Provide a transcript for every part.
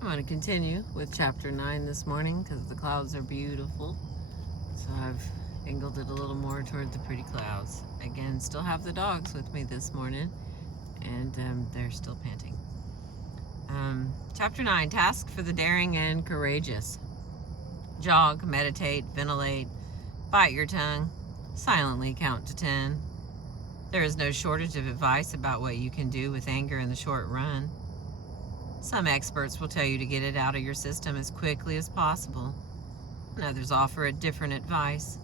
I'm going to continue with chapter 9 this morning because the clouds are beautiful. So I've angled it a little more toward the pretty clouds. Again, still have the dogs with me this morning, and they're still panting. Chapter 9, Task for the Daring and Courageous. Jog, meditate, ventilate, bite your tongue, silently count to 10. There is no shortage of advice about what you can do with anger in the short run. Some experts will tell you to get it out of your system as quickly as possible, and others offer a different advice.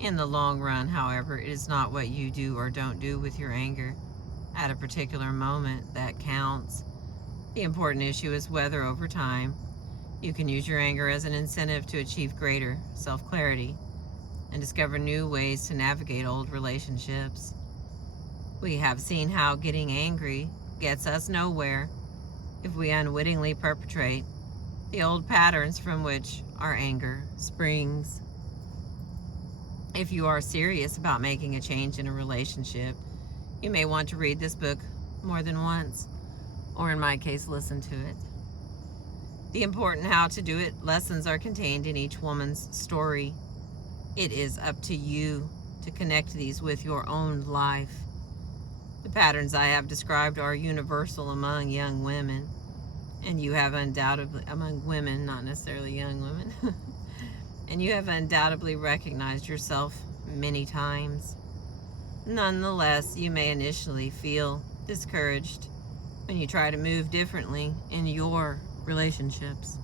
In the long run, however, it is not what you do or don't do with your anger at a particular moment that counts. The important issue is whether, over time, you can use your anger as an incentive to achieve greater self-clarity and discover new ways to navigate old relationships. We have seen how getting angry gets us nowhere if we unwittingly perpetrate the old patterns from which our anger springs. If you are serious about making a change in a relationship, you may want to read this book more than once, or in my case, listen to it. The important how to do it lessons are contained in each woman's story. It is up to you to connect these with your own life. The patterns I have described are universal among young women, and you have undoubtedly, among women, not necessarily young women, and you have undoubtedly recognized yourself many times. Nonetheless, you may initially feel discouraged when you try to move differently in your relationships.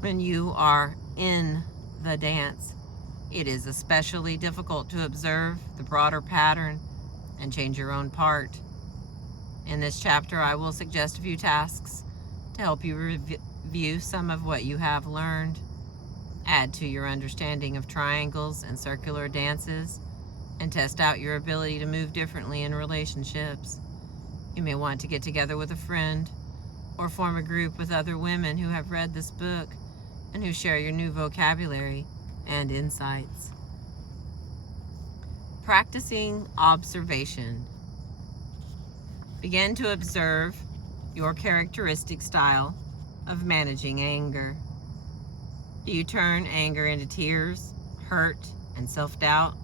When you are in the dance, it is especially difficult to observe the broader pattern and change your own part. In this chapter, I will suggest a few tasks to help you review some of what you have learned, add to your understanding of triangles and circular dances, and test out your ability to move differently in relationships. You may want to get together with a friend or form a group with other women who have read this book and who share your new vocabulary and insights. Practicing observation. Begin to observe your characteristic style of managing anger. Do you turn anger into tears, hurt, and self-doubt,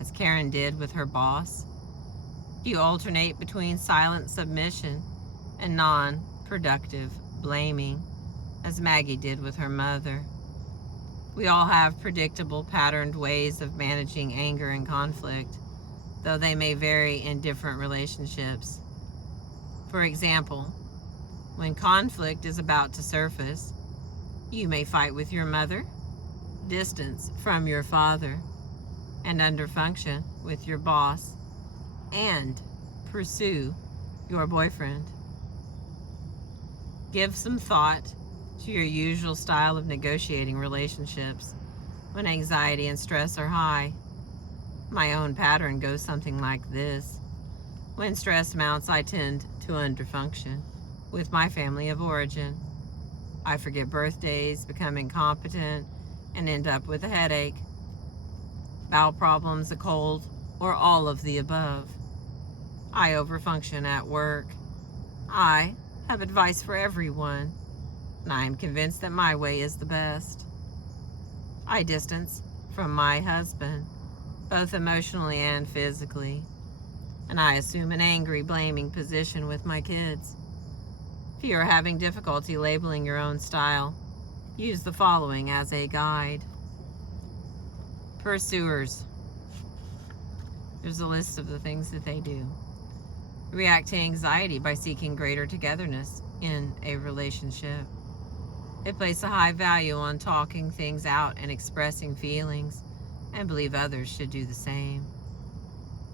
as Karen did with her boss? Do you alternate between silent submission and non-productive blaming, as Maggie did with her mother? We all have predictable, patterned ways of managing anger and conflict, though they may vary in different relationships. For example, when conflict is about to surface, you may fight with your mother, distance from your father, and underfunction with your boss, and pursue your boyfriend. Give some thought to your usual style of negotiating relationships when anxiety and stress are high. My own pattern goes something like this. When stress mounts, I tend to underfunction with my family of origin. I forget birthdays, become incompetent, and end up with a headache, bowel problems, a cold, or all of the above. I overfunction at work. I have advice for everyone, and I am convinced that my way is the best. I distance from my husband, both emotionally and physically, and I assume an angry, blaming position with my kids. If you are having difficulty labeling your own style, use the following as a guide. Pursuers. There's a list of the things that they do. React to anxiety by seeking greater togetherness in a relationship. They place a high value on talking things out and expressing feelings, and believe others should do the same.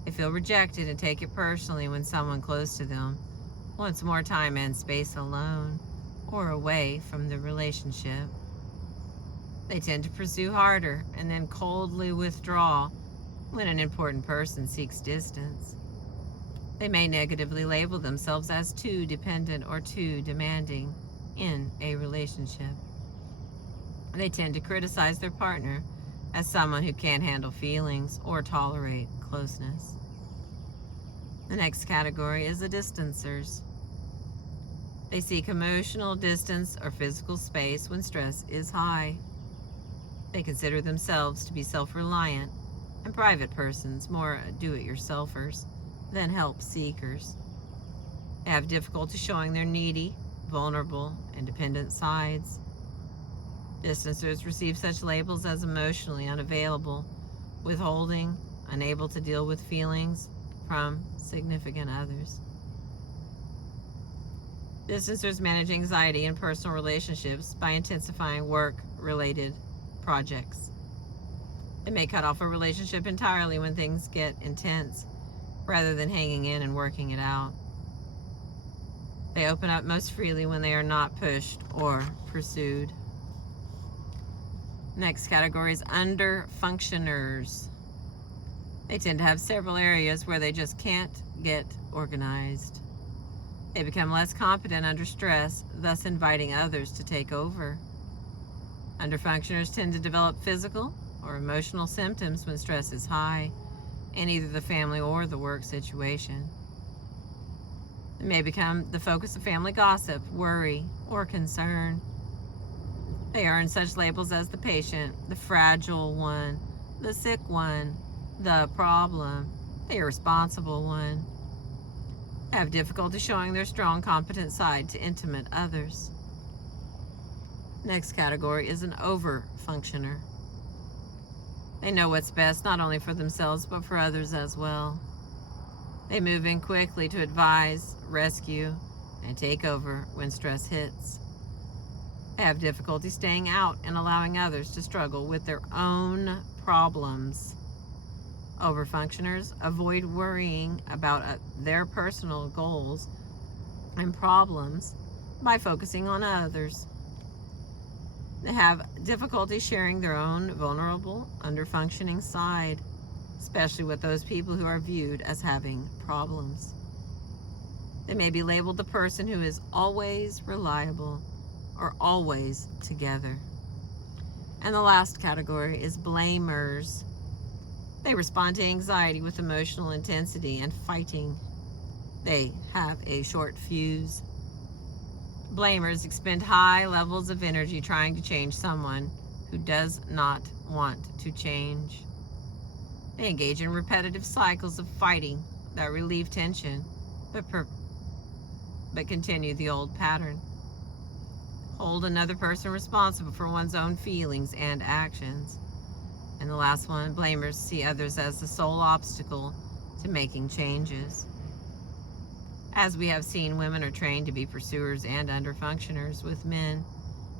They feel rejected and take it personally when someone close to them wants more time and space alone or away from the relationship. They tend to pursue harder and then coldly withdraw when an important person seeks distance. They may negatively label themselves as too dependent or too demanding in a relationship. They tend to criticize their partner as someone who can't handle feelings or tolerate closeness. The next category is the distancers. They seek emotional distance or physical space when stress is high. They consider themselves to be self-reliant and private persons, more do-it-yourselfers than help seekers. They have difficulty showing their needy, vulnerable, and dependent sides. Distancers receive such labels as emotionally unavailable, withholding, unable to deal with feelings from significant others. Distancers manage anxiety in personal relationships by intensifying work-related projects. They may cut off a relationship entirely when things get intense, rather than hanging in and working it out. They open up most freely when they are not pushed or pursued. Next category is underfunctioners. They tend to have several areas where they just can't get organized. They become less competent under stress, thus inviting others to take over. Underfunctioners tend to develop physical or emotional symptoms when stress is high in either the family or the work situation. They may become the focus of family gossip, worry, or concern. They earn such labels as the patient, the fragile one, the sick one, the problem, the irresponsible one. They have difficulty showing their strong, competent side to intimate others. Next category is an overfunctioner. They know what's best not only for themselves but for others as well. They move in quickly to advise, rescue, and take over when stress hits. They have difficulty staying out and allowing others to struggle with their own problems. Overfunctioners avoid worrying about their personal goals and problems by focusing on others. They have difficulty sharing their own vulnerable, underfunctioning side, especially with those people who are viewed as having problems. They may be labeled the person who is always reliable or always together. And the last category is blamers. They respond to anxiety with emotional intensity and fighting. They have a short fuse. Blamers expend high levels of energy trying to change someone who does not want to change. They engage in repetitive cycles of fighting that relieve tension, but continue the old pattern. Hold another person responsible for one's own feelings and actions. And the last one, blamers see others as the sole obstacle to making changes. As we have seen, women are trained to be pursuers and underfunctioners with men,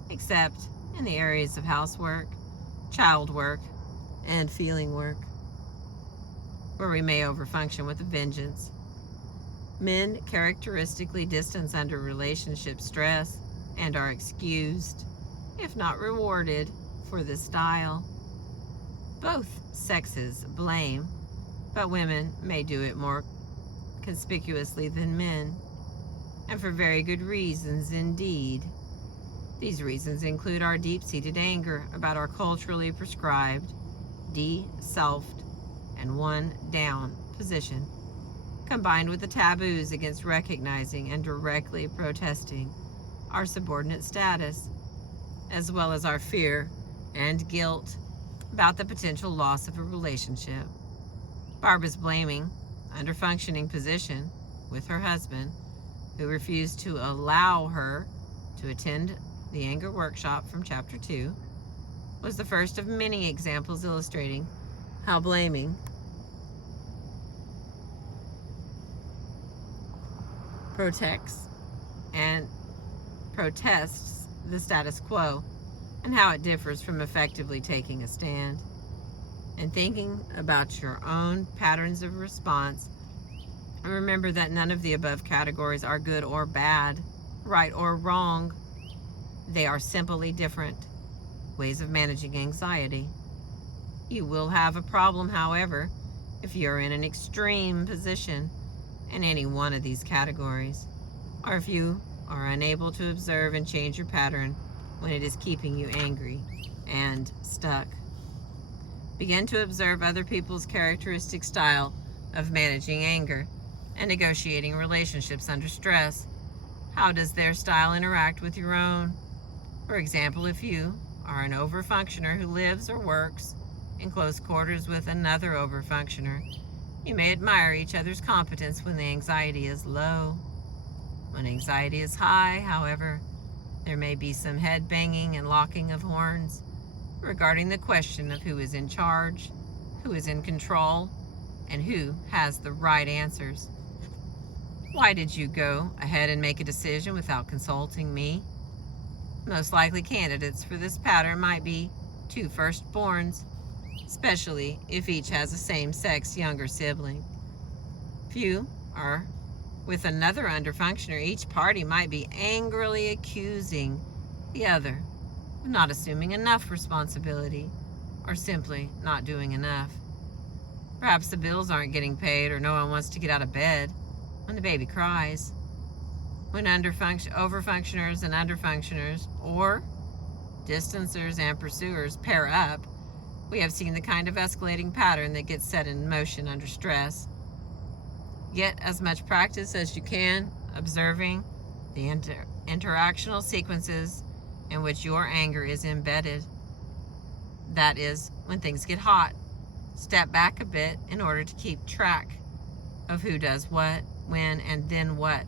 except in the areas of housework, child work, and feeling work, where we may overfunction with a vengeance. Men characteristically distance under relationship stress and are excused, if not rewarded, for this style. Both sexes blame, but women may do it more conspicuously than men, and for very good reasons indeed. These reasons include our deep-seated anger about our culturally prescribed de-selfed and one-down position, combined with the taboos against recognizing and directly protesting our subordinate status, as well as our fear and guilt about the potential loss of a relationship. Barbara's blaming, underfunctioning position with her husband, who refused to allow her to attend the anger workshop from Chapter 2, was the first of many examples illustrating how blaming protects and protests the status quo, and how it differs from effectively taking a stand. And thinking about your own patterns of response, remember that none of the above categories are good or bad, right or wrong. They are simply different ways of managing anxiety. You will have a problem, however, if you're in an extreme position in any one of these categories, or if you are unable to observe and change your pattern when it is keeping you angry and stuck. Begin to observe other people's characteristic style of managing anger and negotiating relationships under stress, How does their style interact with your own? For example, if you are an overfunctioner who lives or works in close quarters with another overfunctioner, you may admire each other's competence when the anxiety is low. When anxiety is high, however, there may be some head banging and locking of horns regarding the question of who is in charge, who is in control, and who has the right answers. Why did you go ahead and make a decision without consulting me? Most likely candidates for this pattern might be two firstborns, especially if each has a same-sex younger sibling. If you are with another underfunctioner, each party might be angrily accusing the other of not assuming enough responsibility or simply not doing enough. Perhaps the bills aren't getting paid or no one wants to get out of bed when the baby cries. When overfunctioners and underfunctioners, or distancers and pursuers, pair up, we have seen the kind of escalating pattern that gets set in motion under stress. Get as much practice as you can observing the interactional sequences in which your anger is embedded. That is, when things get hot, step back a bit in order to keep track of who does what, when, and then what.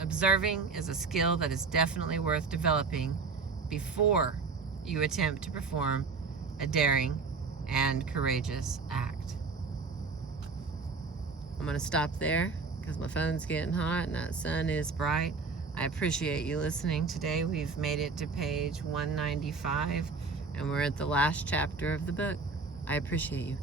Observing is a skill that is definitely worth developing before you attempt to perform a daring and courageous act. I'm going to stop there because my phone's getting hot and that sun is bright. I appreciate you listening today. We've made it to page 195 and we're at the last chapter of the book. I appreciate you.